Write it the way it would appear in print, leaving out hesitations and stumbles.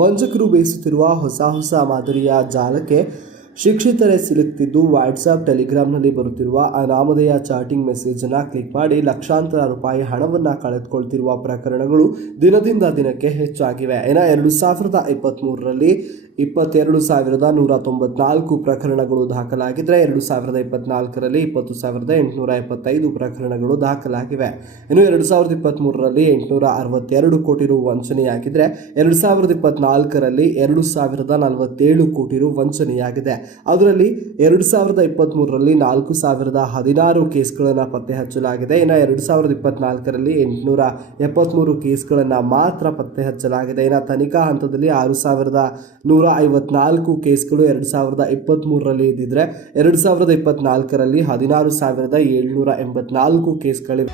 ವಂಚಕರು ಬೇಯಿಸುತ್ತಿರುವ ಹೊಸ ಮಾದರಿಯ ಜಾಲಕ್ಕೆ ಶಿಕ್ಷಿತರೇ ಸಿಲುಕ್ತಿದ್ದು ವಾಟ್ಸಾಪ್ ಟೆಲಿಗ್ರಾಮ್ನಲ್ಲಿ ಬರುತ್ತಿರುವ ಅನಾಮಧೇಯ ಚಾಟಿಂಗ್ ಮೆಸೇಜ್ ಅನ್ನು ಕ್ಲಿಕ್ ಮಾಡಿ ಲಕ್ಷಾಂತರ ರೂಪಾಯಿ ಹಣವನ್ನು ಕಳೆದುಕೊಳ್ತಿರುವ ಪ್ರಕರಣಗಳು ದಿನದಿಂದ ದಿನಕ್ಕೆ ಹೆಚ್ಚಾಗಿವೆ. 2023ರಲ್ಲಿ 22,194 ಪ್ರಕರಣಗಳು ದಾಖಲಾಗಿದ್ದರೆ 2024ರಲ್ಲಿ 20,875 ಪ್ರಕರಣಗಳು ದಾಖಲಾಗಿವೆ. ಇನ್ನು 2023ರಲ್ಲಿ 862 ಕೋಟಿ ರು ವಂಚನೆಯಾಗಿದ್ದರೆ 2024ರಲ್ಲಿ 2,047 ಕೋಟಿ ರು ವಂಚನೆಯಾಗಿದೆ. ಅದರಲ್ಲಿ 2023ರಲ್ಲಿ 4,016 ಕೇಸ್ಗಳನ್ನು ಪತ್ತೆ ಹಚ್ಚಲಾಗಿದೆ. ಇನ್ನು 2024ರಲ್ಲಿ 873 ಕೇಸ್ಗಳನ್ನು ಮಾತ್ರ ಪತ್ತೆ ಹಚ್ಚಲಾಗಿದೆ. ಇನ್ನು ತನಿಖಾ ಹಂತದಲ್ಲಿ 6,154 ಕೇಸ್ಗಳು 2023ರಲ್ಲಿ ಇದ್ದಿದ್ರೆ 2024ರಲ್ಲಿ 16,784 ಕೇಸ್ಗಳಿವೆ.